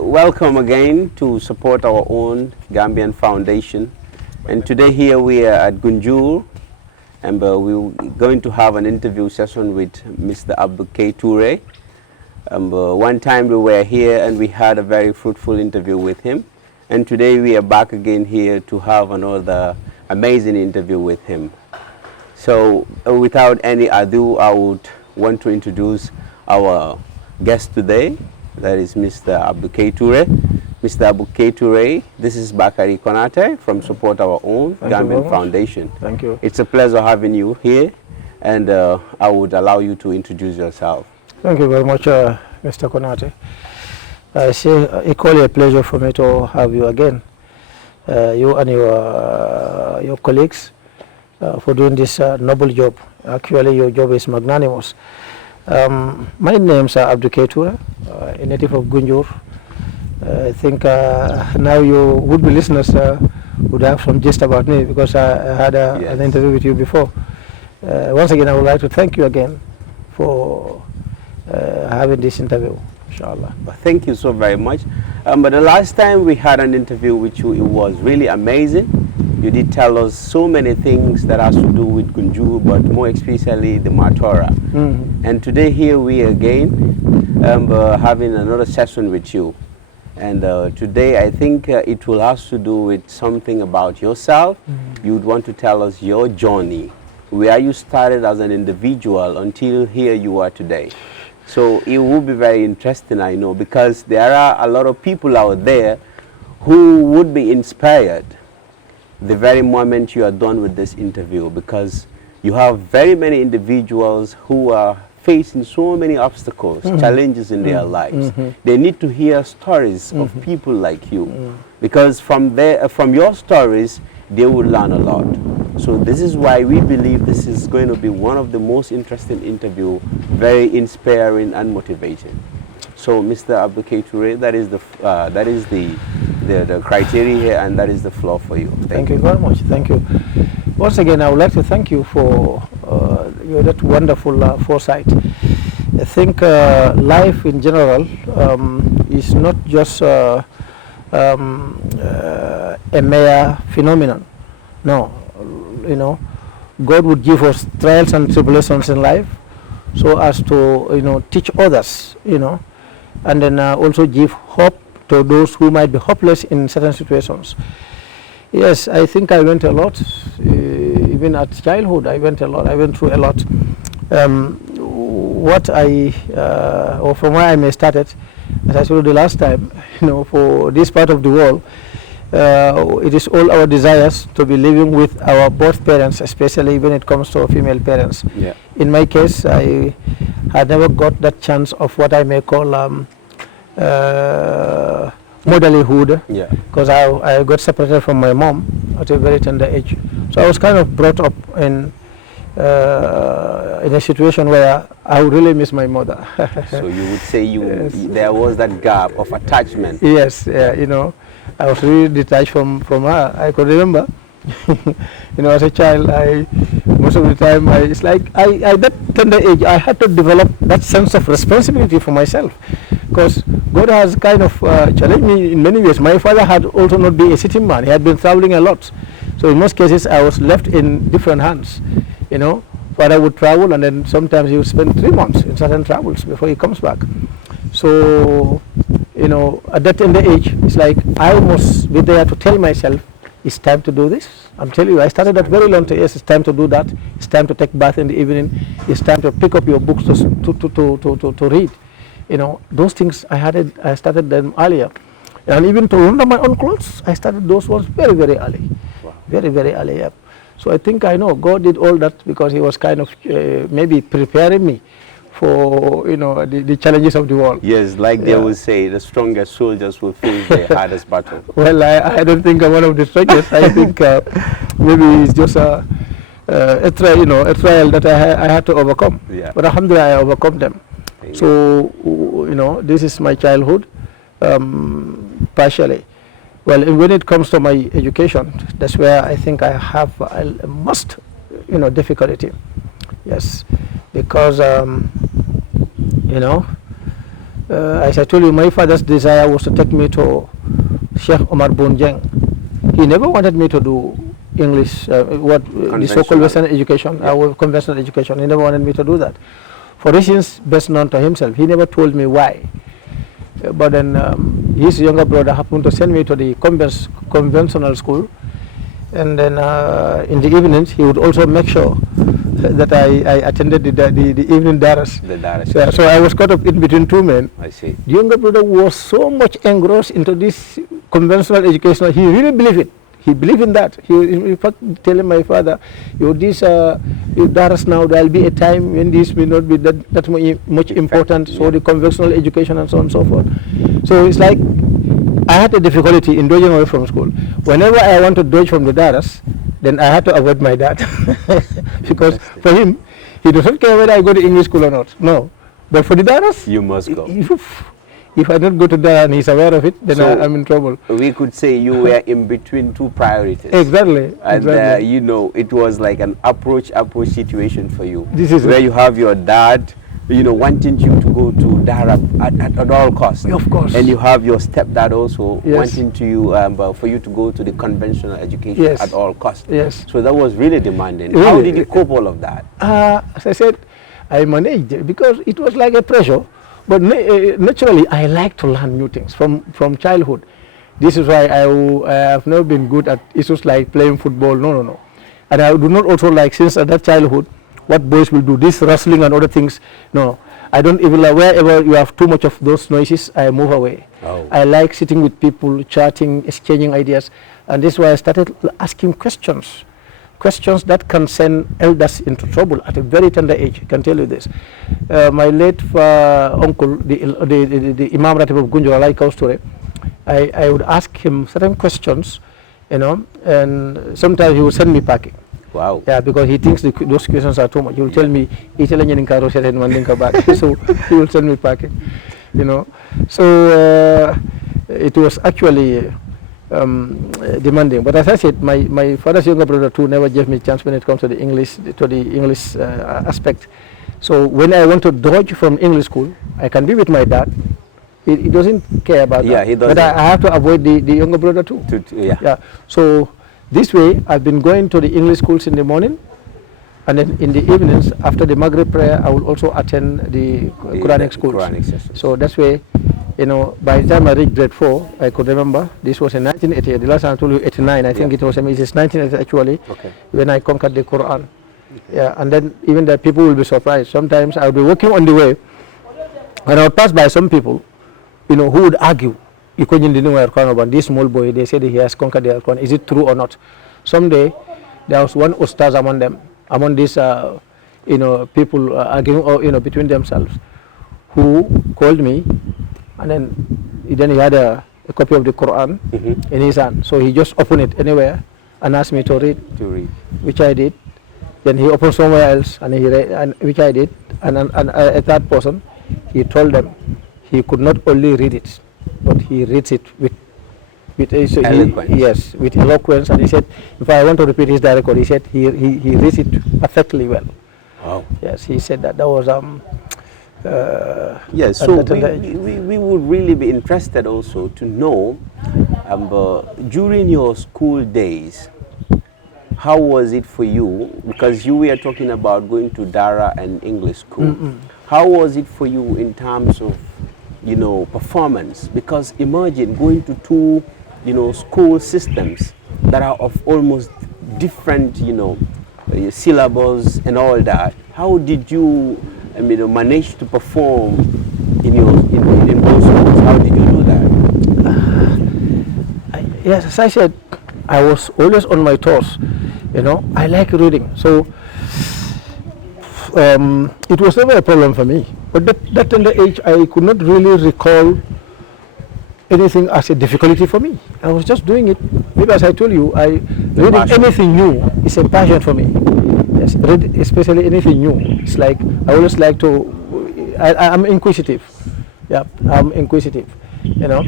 welcome again to support our own Gambian Foundation. And today here we are at Gunjur, and we're going to have an interview session with Mr. Abdul K. Toure. One time we were here and we had a very fruitful interview with him. And today we are back again here to have another amazing interview with him. So without any ado, I would want to introduce our guest today. That is Mr. Abdul K. Toure. Mr. Abdul K. Toure, this is Bakari Konate from Support Our Own Gambian Foundation. Thank you. It's a pleasure having you here, and I would allow you to introduce yourself. Thank you very much, Mr. Konate. I say equally a pleasure for me to have you again, you and your colleagues, for doing this noble job. Actually, your job is magnanimous. My name is Abdul K. Toure, a native of Gunjur. I think now you would-be listeners would have some gist about me because I had an interview with you before. Once again, I would like to thank you again for having this interview, inshallah. Thank you so very much. But the last time we had an interview with you, it was really amazing. You did tell us so many things that has to do with Gunjur, but more especially the Matora. And today here we again having another session with you. And today I think it will have to do with something about yourself. You would want to tell us your journey, where you started as an individual until here you are today. So it will be very interesting, I know, because there are a lot of people out there who would be inspired the very moment you are done with this interview, because you have very many individuals who are facing so many obstacles, challenges in their lives. They need to hear stories of people like you, because from your stories, they will learn a lot. So this is why we believe this is going to be one of the most interesting interviews, very inspiring and motivating. So, Mr. Abdul K. Toure, that is the criteria here, and that is the floor for you. Thank you very much. Thank you. Once again, I would like to thank you for that wonderful foresight. I think life in general is not just a mere phenomenon. No, you know, God would give us trials and tribulations in life so as to, teach others, and then also give hope to those who might be hopeless in certain situations. Yes, I think I went a lot. Even at childhood, I went a lot. I went through a lot. Or from where I may started, as I told you the last time, for this part of the world, it is all our desires to be living with our both parents, especially when it comes to female parents. Yeah. In my case, I had never got that chance of what I may call motherlyhood, because I got separated from my mom at a very tender age. So I was kind of brought up in a situation where I would really miss my mother. So you would say there was that gap of attachment. Yes, I was really detached from her. I could remember, as a child, most of the time, it's like at that tender age, I had to develop that sense of responsibility for myself, because God has kind of challenged me in many ways. My father had also not been a sitting man. He had been traveling a lot. So in most cases, I was left in different hands, Father would travel, and then sometimes he would spend 3 months in certain travels before he comes back. So, at that tender age, it's like I must be there to tell myself, it's time to do this. I'm telling you, I started at very long. Yes, it's time to do that. It's time to take bath in the evening. It's time to pick up your books to read. Those things I started them earlier. And even to run my own clothes, I started those ones very, very early. Wow. Very, very early, yeah. So I think I know God did all that because he was kind of maybe preparing me for, the challenges of the world. Yes, like they will say, the strongest soldiers will face the hardest battle. Well, I don't think I'm one of the strongest. I think maybe it's just a trial that I had to overcome. Yeah. But alhamdulillah, I overcome them. Amen. So, this is my childhood, partially. Well, when it comes to my education, that's where I think I have a most, difficulty. Yes, because, As I told you, my father's desire was to take me to Sheikh Omar Bonjeng. He never wanted me to do English, the so-called Western education, our conventional education. He never wanted me to do that. For reasons best known to himself, he never told me why. But then his younger brother happened to send me to the conventional school, and then in the evenings he would also make sure that I attended the evening daras. The daras. So I was caught up in between two men. I see. The younger brother was so much engrossed into this conventional education. He really believed it. He believed in that. He was in fact telling my father, "You daras now, there will be a time when this will not be that much important, so the conventional education and so on and so forth." So it's like I had a difficulty in dodging away from school. Whenever I want to dodge from the daras, then I had to avoid my dad. Because for him, he doesn't care whether I go to English school or not. No. But for the daras, you must go. If I don't go to Dara and he's aware of it, then So I'm in trouble. We could say you were in between two priorities. Exactly. And exactly. you know, it was like an approach situation for you. This is where you have your dad, you know, wanting you to go to Dara at all costs. Of course. And you have your stepdad also Yes. wanting to you for you to go to the conventional education Yes. at all costs. Yes. So that was really demanding. Really. How did you cope all of that? As I said, I managed it because it was like a pressure. But naturally, I like to learn new things from childhood. This is why I have never been good at issues like playing football. No. And I do not also like, since at that childhood, what boys will do, this wrestling and other things. No, I don't even like, wherever you have too much of those noises, I move away. Oh. I like sitting with people, chatting, exchanging ideas. And this is why I started asking questions that can send elders into trouble at a very tender age. I can tell you this. My late uncle, the Imam Ratib of Gunjur, Alai Kausture, I would ask him certain questions, you know, and sometimes he would send me packing. Wow. Yeah, because he thinks those questions are too much. He will tell me, so he will send me packing, you know. So it was actually demanding. But as I said, my father's younger brother too never gave me a chance when it comes to the English aspect. So when I want to dodge from English school, I can be with my dad. He doesn't care about that. He doesn't. But I have to avoid the younger brother too. Yeah. So this way, I've been going to the English schools in the morning, and then in the evenings after the Maghrib prayer, I will also attend the Quranic schools. So that's way. You know, by the time I reached grade 4, I could remember, this was in 1988, the last time I told you 89, I think it was 1980 actually, when I conquered the Quran. Yeah, and then even the people will be surprised. Sometimes I would be walking on the way, and I would pass by some people, you know, who would argue, this small boy, they said he has conquered the Quran, is it true or not? Someday, there was one ustaz among them, among these, you know, people arguing, or, you know, between themselves, who called me. And then he had a copy of the Quran in his hand. So he just opened it anywhere and asked me to read, which I did. Then he opened somewhere else and he read, which I did. And a third person, he told them he could not only read it, but he reads it with eloquence. With eloquence. And he said, if I want to repeat his direct word, he said he reads it perfectly well. Wow. Yes, he said that was yes, so we would really be interested also to know during your school days, how was it for you? Because you were talking about going to Dara and English school. How was it for you in terms of, you know, performance? Because imagine going to two, you know, school systems that are of almost different, you know, syllables and all that. How did you manage to perform in both schools? How did you do that? Yes, as I said, I was always on my toes. You know, I like reading, so it was never a problem for me. But that tender age, I could not really recall anything as a difficulty for me. I was just doing it. Maybe as I told you, reading anything new is a passion for me. Yes, read especially anything new. It's like I always like to. I'm inquisitive. Yeah, I'm inquisitive. You know,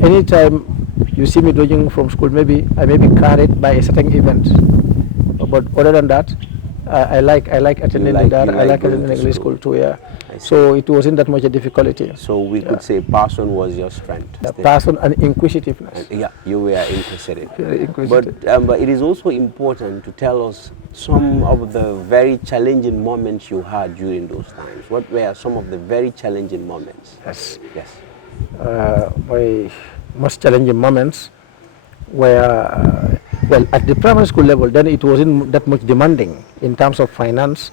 anytime you see me dodging from school, maybe I may be carried by a certain event. But other than that, I like attending the Dara. I like attending the English school too. Yeah. So it wasn't that much a difficulty. So we could say passion was your strength. The passion and inquisitiveness. And, yeah, you were inquisitive. Very inquisitive. But it is also important to tell us some of the very challenging moments you had during those times. What were some of the very challenging moments? Yes. Yes. My most challenging moments were, well, at the primary school level, then it wasn't that much demanding in terms of finance.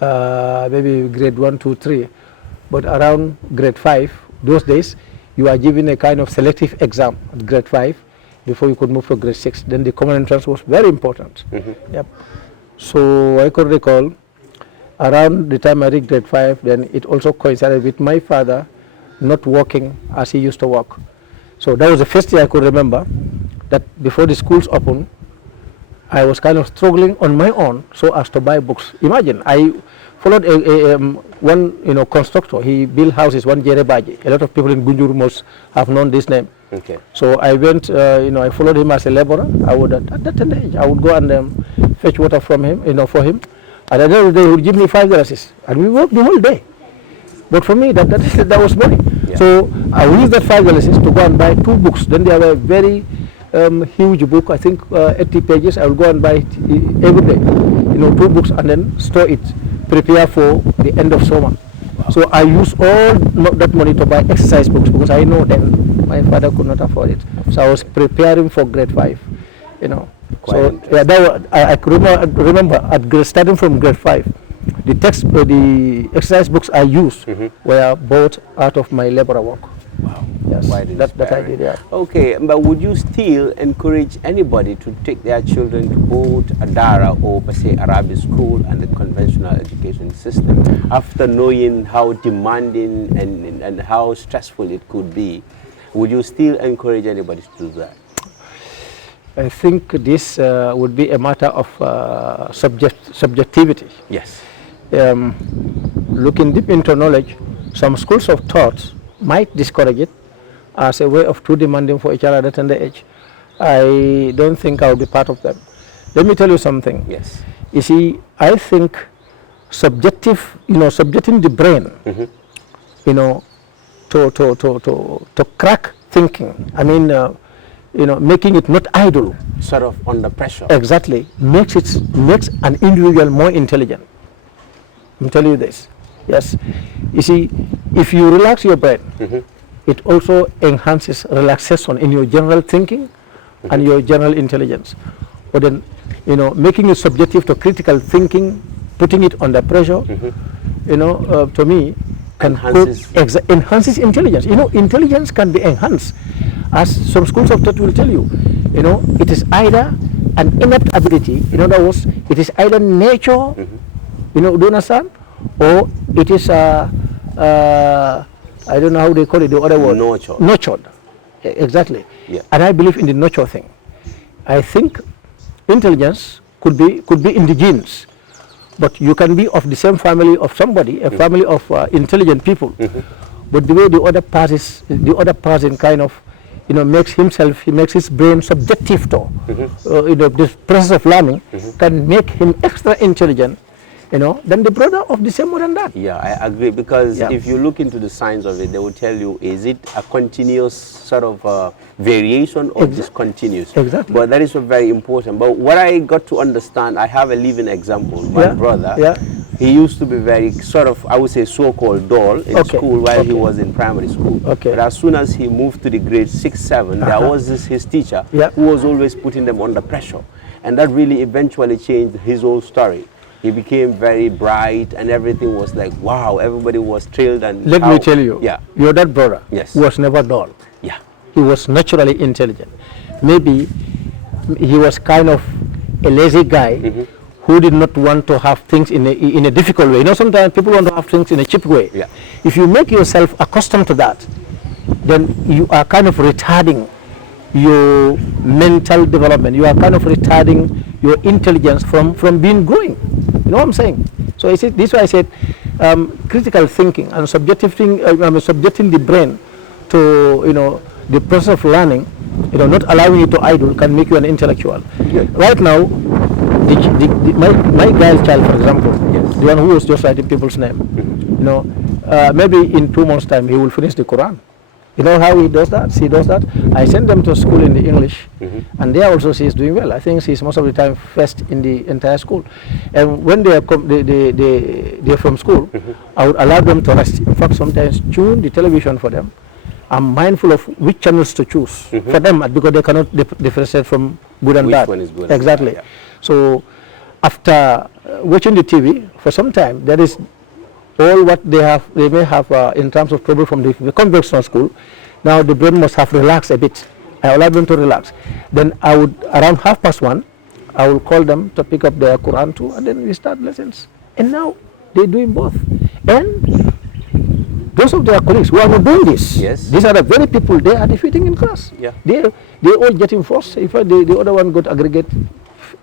Maybe grade 1, 2, 3, but around grade 5, those days, you are given a kind of selective exam at grade 5 before you could move to grade 6. Then the common entrance was very important. Yep. So I could recall around the time I reached grade 5, then it also coincided with my father not working as he used to work. So that was the first year I could remember that before the schools opened, I was kind of struggling on my own so as to buy books. Imagine, I followed one constructor. He built houses, one Jerebaji. A lot of people in Gunjur must have known this name. Okay. So I went, I followed him as a laborer. I would, at that tender age, I would go and fetch water from him, for him. And at the end of the day, he would give me $5, and we worked the whole day. But for me, that was money. Yeah. So I would use that $5 to go and buy 2 books. Then there were very huge book, I think 80 pages. I will go and buy it every day, 2 books, and then store it, prepare for the end of summer. Wow. So I use all that money to buy exercise books because I know then my father could not afford it. So I was preparing for grade 5, So yeah, I could remember starting from grade 5, the exercise books I used were bought out of my labor work. Wow. Yes, that I did, yeah. Okay, but would you still encourage anybody to take their children to both a Dara or per se Arabic school and the conventional education system after knowing how demanding and how stressful it could be? Would you still encourage anybody to do that? I think this would be a matter of subjectivity. Yes. Looking deep into knowledge, some schools of thought might discourage it as a way of too demanding for a child at a tender age. I don't think I'll be part of them. Let me tell you something. Yes. You see, I think subjecting the brain, to crack thinking. I mean, making it not idle. Sort of under pressure. Exactly. Makes an individual more intelligent. I'm telling you this. Yes. You see, if you relax your brain, it also enhances relaxation in your general thinking and your general intelligence. But then, making it subjective to critical thinking, putting it under pressure, to me, enhances intelligence. Intelligence can be enhanced, as some schools of thought will tell you. It is either an innate ability, in other words, it is either nature, do you understand? Or it is I don't know how they call it, the other word. Nurtured. Nurtured. Exactly. Yeah. And I believe in the nurture thing. I think intelligence could be in the genes, but you can be of the same family of somebody, a family of intelligent people. But the way the other person kind of, makes his brain subjective to, this process of learning can make him extra intelligent. Then the brother of the same mother and dad. Yeah, I agree, because if you look into the science of it, they will tell you, is it a continuous sort of variation or discontinuous? Exactly. But that is very important. But what I got to understand, I have a living example. My brother, he used to be very sort of, I would say, so-called dull in school while he was in primary school. Okay. But as soon as he moved to the grade 6, 7, there was his teacher who was always putting them under pressure. And that really eventually changed his whole story. He became very bright and everything was like, wow, everybody was thrilled. And let me tell you, your dad brother was never dull. Yeah. He was naturally intelligent. Maybe he was kind of a lazy guy who did not want to have things in a difficult way. Sometimes people want to have things in a cheap way. Yeah. If you make yourself accustomed to that, then you are kind of retarding your mental development. You are kind of retarding your intelligence from being growing. You know what I'm saying? So this is why I said critical thinking and subjecting the brain to the process of learning, not allowing it to idle, can make you an intellectual. Yeah. Right now, my guy's child, for example, Yes. the one who was just writing people's name, you know, maybe in 2 months' time he will finish the Quran. You know how he does that? She does that. I send them to school in the English, and there also she is doing well. I think she is most of the time first in the entire school. And when they are they're from school, I would allow them to rest. In fact, sometimes tune the television for them. I'm mindful of which channels to choose for them because they cannot differentiate from good and Which bad. one is good and Exactly. bad, yeah. So after watching the TV for some time, that is all what they may have in terms of trouble from the conventional school. Now the brain must have relaxed a bit. I allow them to relax. Then I would, around 1:30, I will call them to pick up their Quran too, and then we start lessons. And now they're doing both. And those of their colleagues who are not doing this, Yes. these are the very people they are defeating in class. Yeah. They all getting first. In fact, the other one got aggregate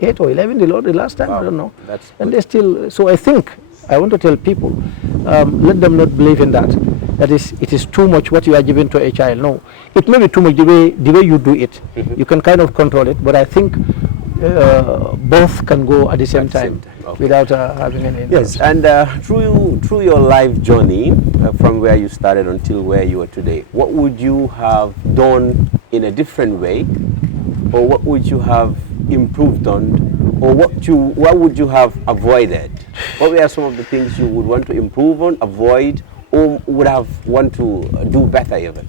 8 or 11 the last time. Wow. I don't know. That's And good. they still. So I think I want to tell people, let them not believe in that. That is, it is too much what you are giving to a child. No, it may be too much the way you do it. You can kind of control it, but I think both can go at the same time Okay. without having any. Yes, and through your life journey, from where you started until where you are today, what would you have done in a different way, or what would you have improved on, or what would you have avoided? What were some of the things you would want to improve on, avoid, or would have want to do better even?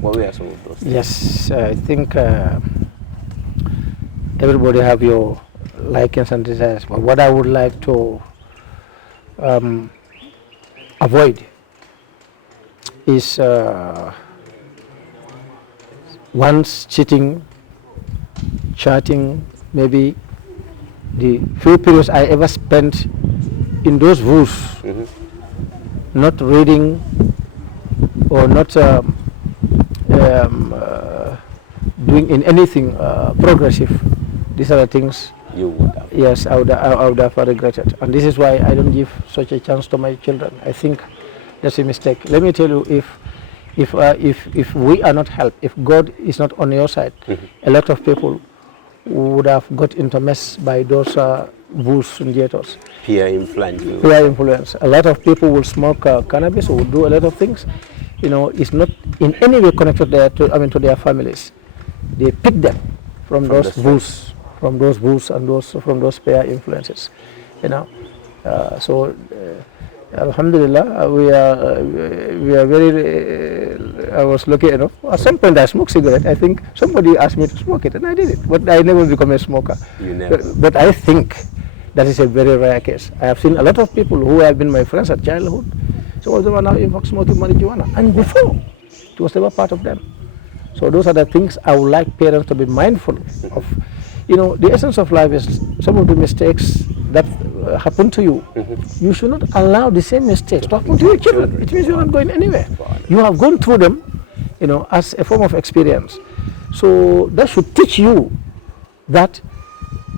What were some of those things? Yes, I think everybody have your likings and desires, but what I would like to avoid is once sitting, chatting, maybe the few periods I ever spent in those booths, not reading or not doing in anything progressive. These are the things. You would have. Yes, I would have regretted, and this is why I don't give such a chance to my children. I think that's a mistake. Let me tell you, if we are not helped, if God is not on your side, a lot of people would have got into mess by those booths and theaters. Peer influence. Peer influence. A lot of people will smoke cannabis or will do a lot of things. You know, it's not in any way connected to their families. They pick them from those booths, and from those peer influences. You know, Alhamdulillah, we are very. I was lucky enough. At some point, I smoked cigarette. I think somebody asked me to smoke it, and I did it. But I never become a smoker. You never. But I think that is a very rare case. I have seen a lot of people who have been my friends at childhood. Some of them are now in fact smoking marijuana, and before it was never part of them. So those are the things I would like parents to be mindful of. You know, the essence of life is some of the mistakes that happen to you. You should not allow the same mistakes to happen to your children. It means you're not going anywhere. You have gone through them, you know, as a form of experience. So that should teach you that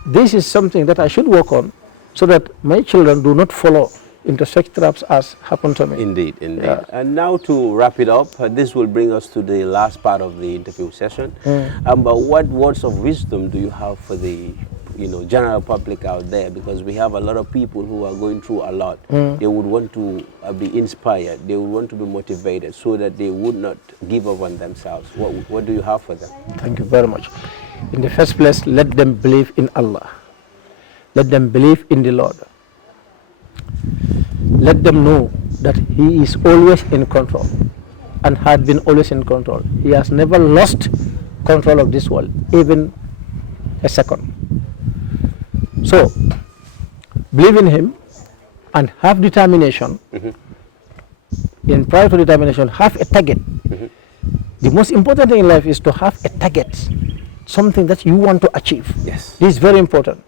this is something that I should work on so that my children do not follow into such traps as happened to me. Indeed, indeed. Yeah. And now to wrap it up, this will bring us to the last part of the interview session. But what words of wisdom do you have for the general public out there? Because we have a lot of people who are going through a lot. They would want to be inspired. They would want to be motivated so that they would not give up on themselves. What do you have for them? Thank you very much. In the first place, let them believe in Allah. Let them believe in the Lord. Let them know that He is always in control and had been always in control. He has never lost control of this world, even a second. So, believe in Him and have determination. In prior to determination, have a target. The most important thing in life is to have a target, something that you want to achieve. Yes. This is very important.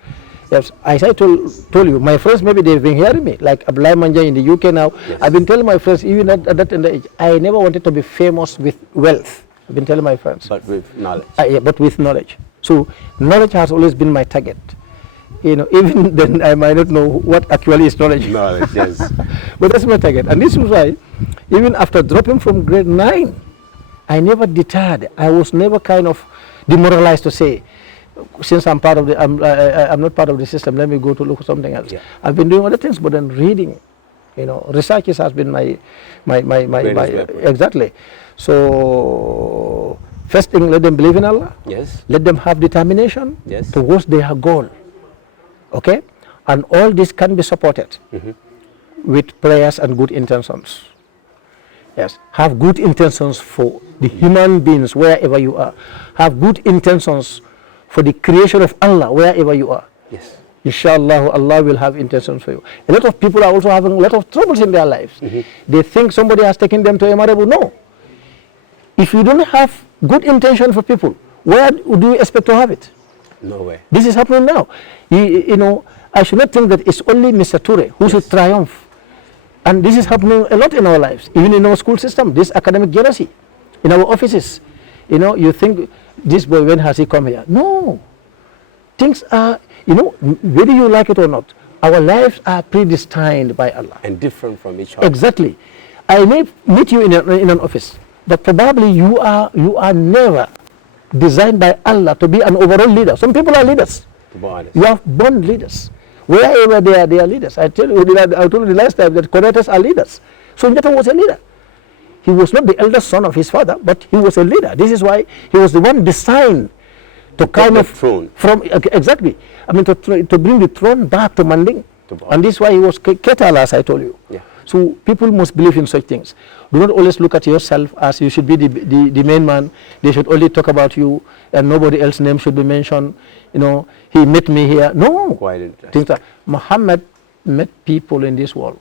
Yes, as I told you, my friends, maybe they've been hearing me, like Abdullah Manja in the UK now. Yes. I've been telling my friends, even at that tender age, I never wanted to be famous with wealth. I've been telling my friends. But with knowledge. Yeah, but with knowledge. So knowledge has always been my target. You know, even then I might not know what actually is knowledge. Knowledge, yes. But that's my target. And this is why, even after dropping from grade 9, I never deterred. I was never kind of demoralized to say, since I'm part of the, I'm not part of the system, let me go to look for something else. Yeah. I've been doing other things, but then reading, researches has been my exactly. So first thing, let them believe in Allah. Yes. Let them have determination towards their goal. Okay, and all this can be supported with prayers and good intentions. Yes, have good intentions for the human beings wherever you are. Have good intentions for the creation of Allah wherever you are. Yes. Inshallah, Allah will have intentions for you. A lot of people are also having a lot of troubles in their lives. They think somebody has taken them to a marabu. No. If you don't have good intention for people, where do you expect to have it? No way. This is happening now. I should not think that it's only Mr. Ture who should triumph. And this is happening a lot in our lives, even in our school system, this academic jealousy, in our offices. You think, this boy, when has he come here? No. Things are, whether you like it or not, our lives are predestined by Allah. And different from each other. Exactly. I may meet you in an office, but probably you are never designed by Allah to be an overall leader. Some people are leaders. To be honest. You have born leaders. Wherever they are leaders. I told you the last time that Koretas are leaders. So Njata was a leader. He was not the eldest son of his father, but he was a leader. This is why he was the one designed to kind of throne. Exactly. I mean, to bring the throne back to Manding. And this is why he was Ketal, as I told you. Yeah. So people must believe in such things. Do not always look at yourself as you should be the main man. They should only talk about you, and nobody else's name should be mentioned. He met me here. No. Things like Muhammad met people in this world.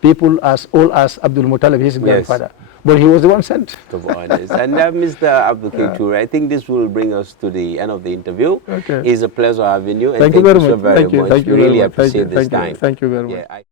People as old as Abdul Muttalib, his grandfather. But he was the one sent. To be honest. And Mr. Abdul Kaitoure, I think this will bring us to the end of the interview. Okay. It's a pleasure having you. And thank you very much. Thank you. Really appreciate this time. Thank you very much.